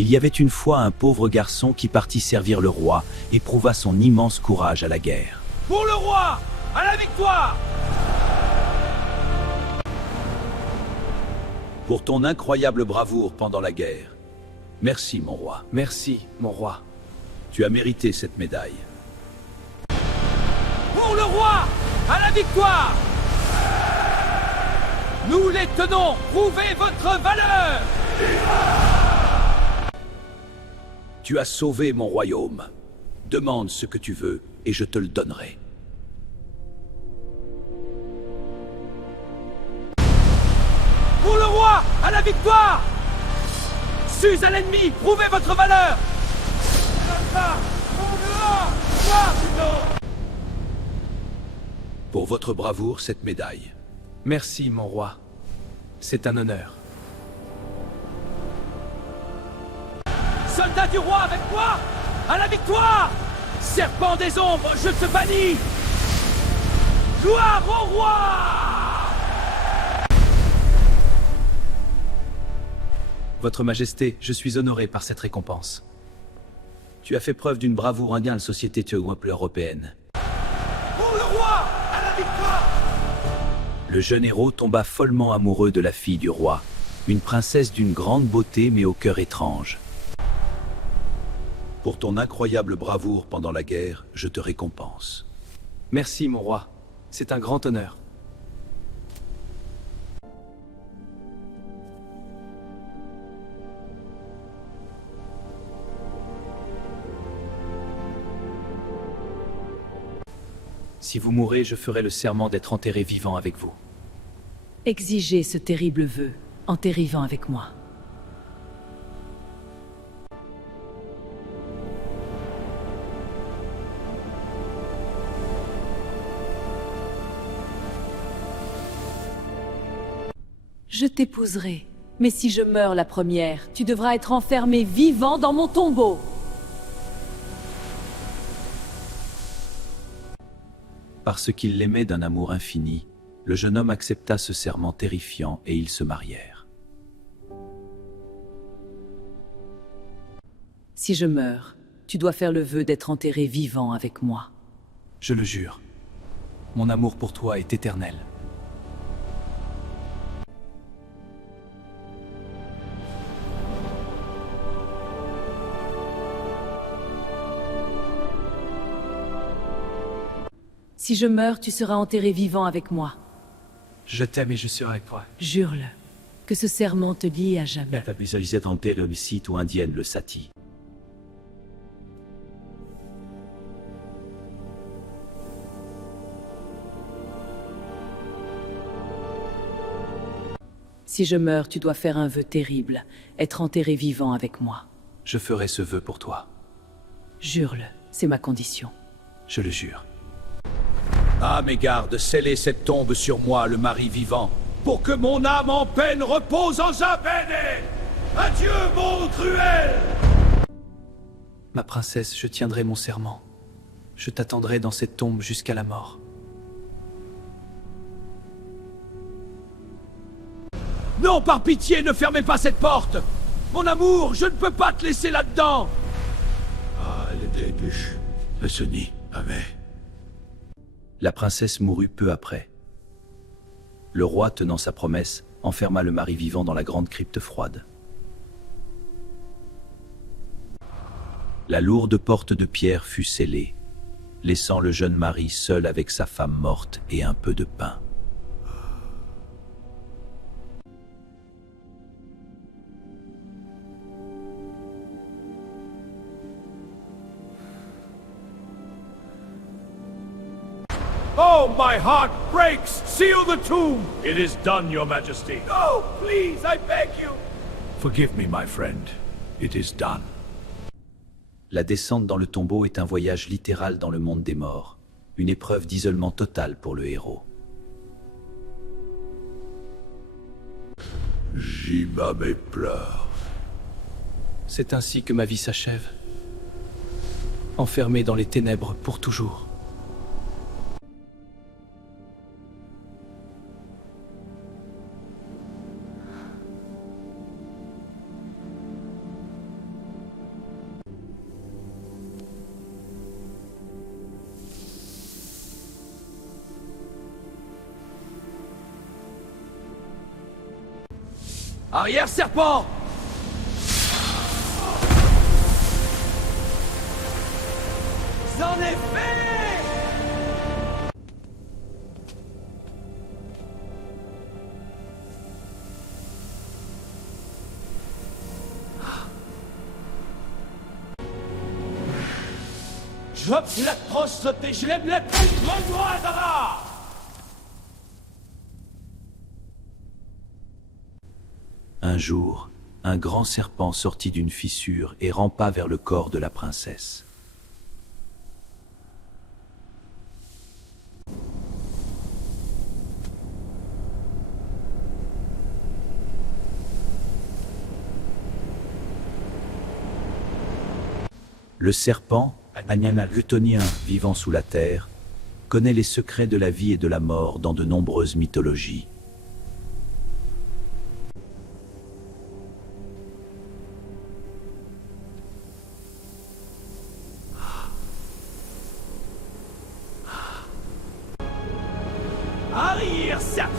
Il y avait une fois un pauvre garçon qui partit servir le roi et prouva son immense courage à la guerre. Pour le roi, à la victoire! Pour ton incroyable bravoure pendant la guerre. Merci, mon roi. Merci, mon roi. Tu as mérité cette médaille. Pour le roi, à la victoire! Nous les tenons, prouvez votre valeur! Tu as sauvé mon royaume. Demande ce que tu veux et je te le donnerai. Pour le roi, à la victoire! Sus à l'ennemi, prouvez votre valeur! Pour votre bravoure, cette médaille. Merci, mon roi. C'est un honneur. Soldats du roi avec moi! À la victoire! Serpent des ombres, je te bannis! Gloire au roi! Votre Majesté, je suis honoré par cette récompense. Tu as fait preuve d'une bravoure indienne à la société européenne. Pour le roi, à la victoire! Le jeune héros tomba follement amoureux de la fille du roi, une princesse d'une grande beauté mais au cœur étrange. Pour ton incroyable bravoure pendant la guerre, je te récompense. Merci, mon roi. C'est un grand honneur. Si vous mourrez, je ferai le serment d'être enterré vivant avec vous. Exigez ce terrible vœu, enterré vivant avec moi. Je t'épouserai, mais si je meurs la première, tu devras être enfermé vivant dans mon tombeau. Parce qu'il l'aimait d'un amour infini, le jeune homme accepta ce serment terrifiant et ils se marièrent. Si je meurs, tu dois faire le vœu d'être enterré vivant avec moi. Je le jure. Mon amour pour toi est éternel. Si je meurs, tu seras enterré vivant avec moi. Je t'aime et je serai avec toi. Jure-le. Que ce serment te lie à jamais. La visualisée en terre site ou indienne, le sati. Si je meurs, tu dois faire un vœu terrible, être enterré vivant avec moi. Je ferai ce vœu pour toi. Jure-le, c'est ma condition. Je le jure. Ah, mes gardes, scellez cette tombe sur moi, le mari vivant, Pour que mon âme en peine repose en jamais! Adieu, monde cruel! Ma princesse, je tiendrai mon serment. Je t'attendrai dans cette tombe jusqu'à la mort. Non, par pitié, ne fermez pas cette porte! Mon amour, je ne peux pas te laisser là-dedans! Ah, le début, le Sony, amen. La princesse mourut peu après. Le roi, tenant sa promesse, enferma le mari vivant dans la grande crypte froide. La lourde porte de pierre fut scellée, laissant le jeune mari seul avec sa femme morte et un peu de pain. Oh, my heart breaks! Seal the tomb! It is done, your majesty. No, please, I beg you! Forgive me, my friend. It is done. La descente dans le tombeau est un voyage littéral dans le monde des morts, une épreuve d'isolement total pour le héros. J'y bats mes pleurs. C'est ainsi que ma vie s'achève. Enfermé dans les ténèbres pour toujours. Arrière, serpent! J'en ai fait! Un jour, un grand serpent sortit d'une fissure et rampa vers le corps de la princesse. Le serpent, animal plutonien vivant sous la terre, connaît les secrets de la vie et de la mort dans de nombreuses mythologies. Arrière, serpent!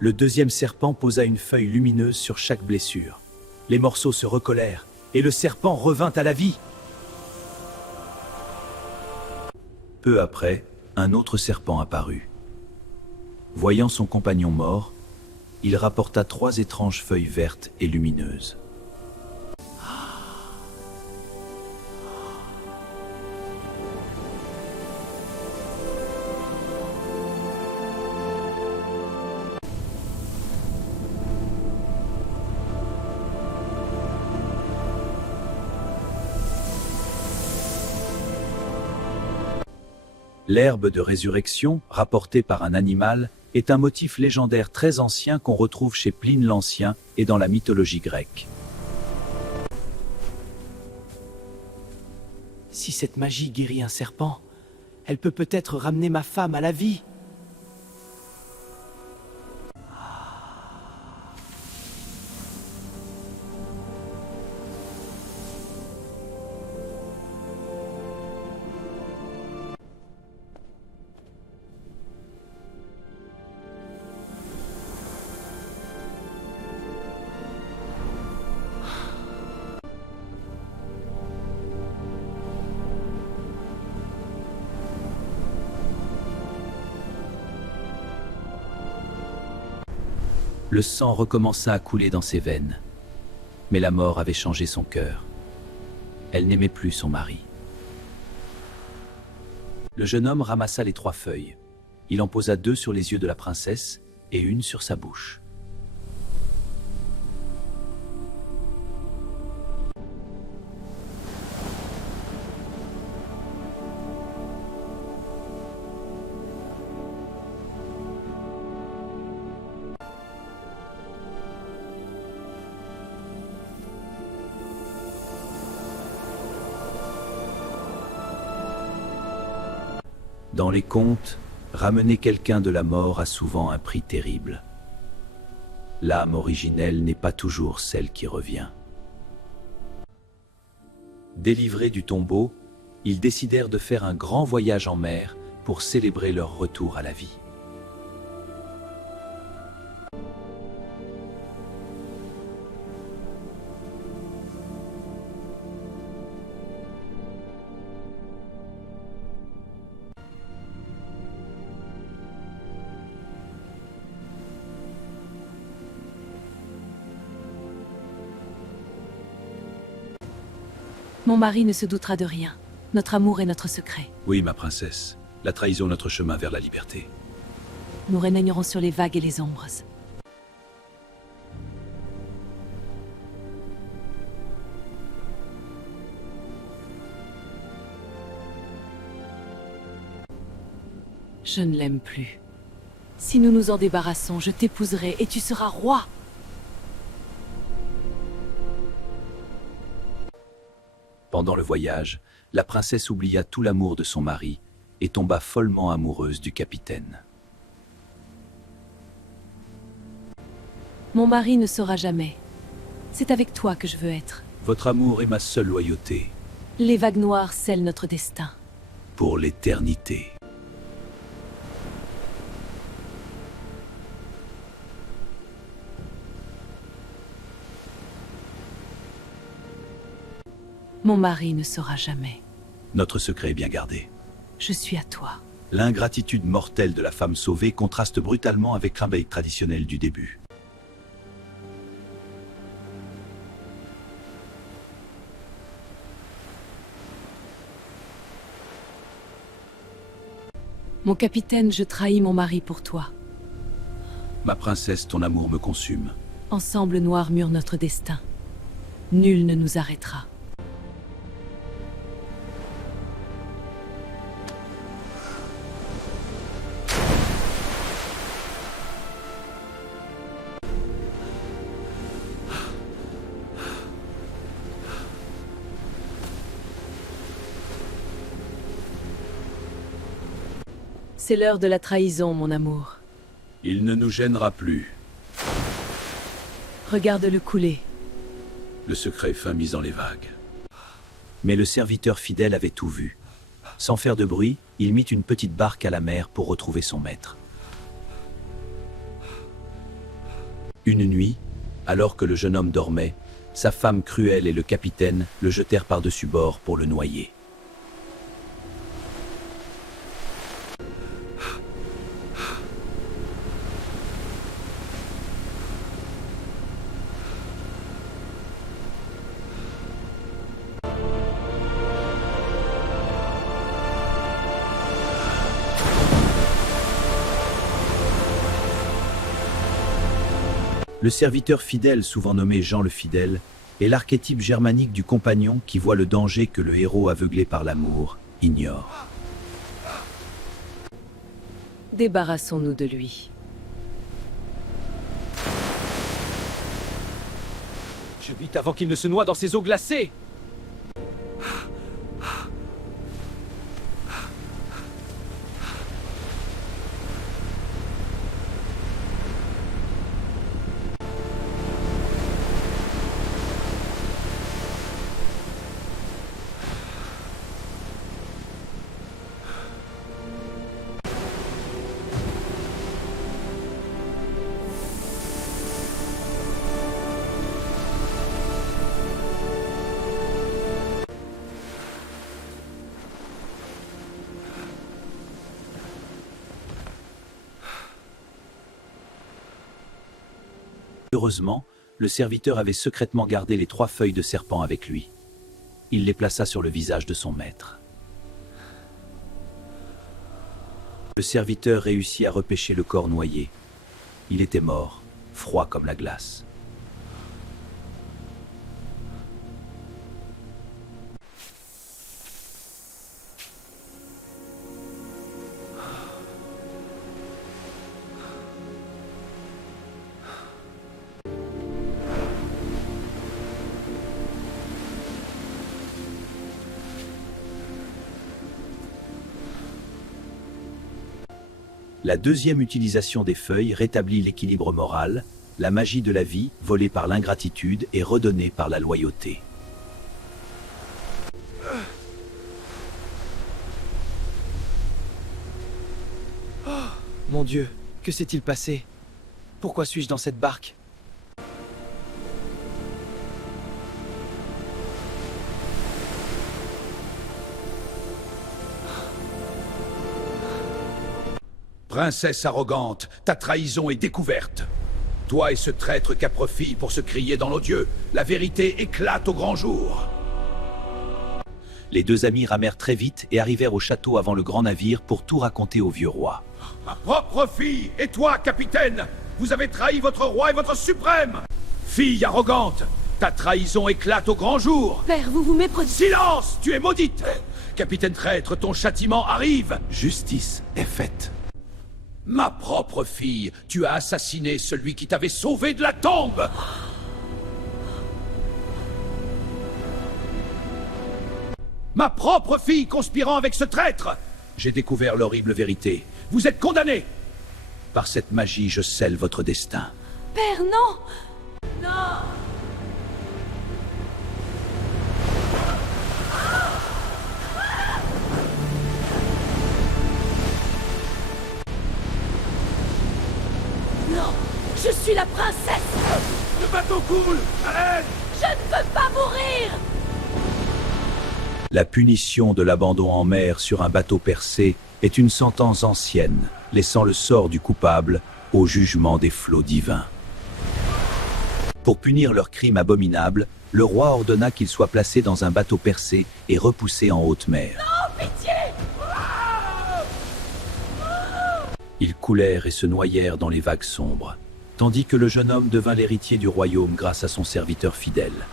Le deuxième serpent posa une feuille lumineuse sur chaque blessure. Les morceaux se recollèrent, et le serpent revint à la vie. Peu après, un autre serpent apparut. Voyant son compagnon mort, il rapporta 3 étranges feuilles vertes et lumineuses. L'herbe de résurrection, rapportée par un animal, est un motif légendaire très ancien qu'on retrouve chez Pline l'Ancien et dans la mythologie grecque. Si cette magie guérit un serpent, elle peut peut-être ramener ma femme à la vie. Le sang recommença à couler dans ses veines. Mais la mort avait changé son cœur. Elle n'aimait plus son mari. Le jeune homme ramassa les 3 feuilles. Il en posa 2 sur les yeux de la princesse et 1 sur sa bouche. Dans les contes, ramener quelqu'un de la mort a souvent un prix terrible. L'âme originelle n'est pas toujours celle qui revient. Délivrés du tombeau, ils décidèrent de faire un grand voyage en mer pour célébrer leur retour à la vie. Mon mari ne se doutera de rien. Notre amour est notre secret. Oui, ma princesse, la trahison est notre chemin vers la liberté. Nous régnerons sur les vagues et les ombres. Je ne l'aime plus. Si nous nous en débarrassons, je t'épouserai et tu seras roi. Pendant le voyage, la princesse oublia tout l'amour de son mari et tomba follement amoureuse du capitaine. Mon mari ne saura jamais. C'est avec toi que je veux être. Votre amour est ma seule loyauté, Les vagues noires scellent notre destin. pour l'éternité. Mon mari ne saura jamais. Notre secret est bien gardé. Je suis à toi. L'ingratitude mortelle de la femme sauvée contraste brutalement avec l'imbeille traditionnelle du début. Mon capitaine, je trahis mon mari pour toi. Ma princesse, ton amour me consume. Ensemble, noir mure notre destin. Nul ne nous arrêtera. C'est l'heure de la trahison, mon amour. Il ne nous gênera plus. Regarde-le couler. Le secret fin mis dans les vagues. Mais le serviteur fidèle avait tout vu. Sans faire de bruit, il mit une petite barque à la mer pour retrouver son maître. Une nuit, alors que le jeune homme dormait, sa femme cruelle et le capitaine le jetèrent par-dessus bord pour le noyer. Le serviteur fidèle, souvent nommé Jean le Fidèle, est l'archétype germanique du compagnon qui voit le danger que le héros aveuglé par l'amour ignore. Débarrassons-nous de lui. Je vite avant qu'il ne se noie dans ces eaux glacées. Heureusement, le serviteur avait secrètement gardé les 3 feuilles de serpent avec lui. Il les plaça sur le visage de son maître. Le serviteur réussit à repêcher le corps noyé. Il était mort, froid comme la glace. La deuxième utilisation des feuilles rétablit l'équilibre moral, la magie de la vie, volée par l'ingratitude et redonnée par la loyauté. Mon Dieu, que s'est-il passé? Pourquoi suis-je dans cette barque? Princesse arrogante, ta trahison est découverte. Toi et ce traître Caprefille pour se crier dans l'odieux, la vérité éclate au grand jour. Les deux amis ramèrent très vite et arrivèrent au château avant le grand navire pour tout raconter au vieux roi. Ma propre fille, et toi, capitaine, vous avez trahi votre roi et votre suprême. Fille arrogante, ta trahison éclate au grand jour. Père, vous vous méprenez. Silence, tu es maudite. Capitaine traître, ton châtiment arrive. Justice est faite. Ma propre fille, tu as assassiné celui qui t'avait sauvé de la tombe! Ma propre fille conspirant avec ce traître! J'ai découvert l'horrible vérité. Vous êtes condamné! Par cette magie, je scelle votre destin. Père, non! Non! Non! Je suis la princesse! Le bateau coule! Alain! Je ne veux pas mourir! La punition de l'abandon en mer sur un bateau percé est une sentence ancienne, laissant le sort du coupable au jugement des flots divins. Pour punir leur crime abominable, le roi ordonna qu'ils soient placés dans un bateau percé et repoussés en haute mer. Non, pitié! Ils coulèrent et se noyèrent dans les vagues sombres, tandis que le jeune homme devint l'héritier du royaume grâce à son serviteur fidèle.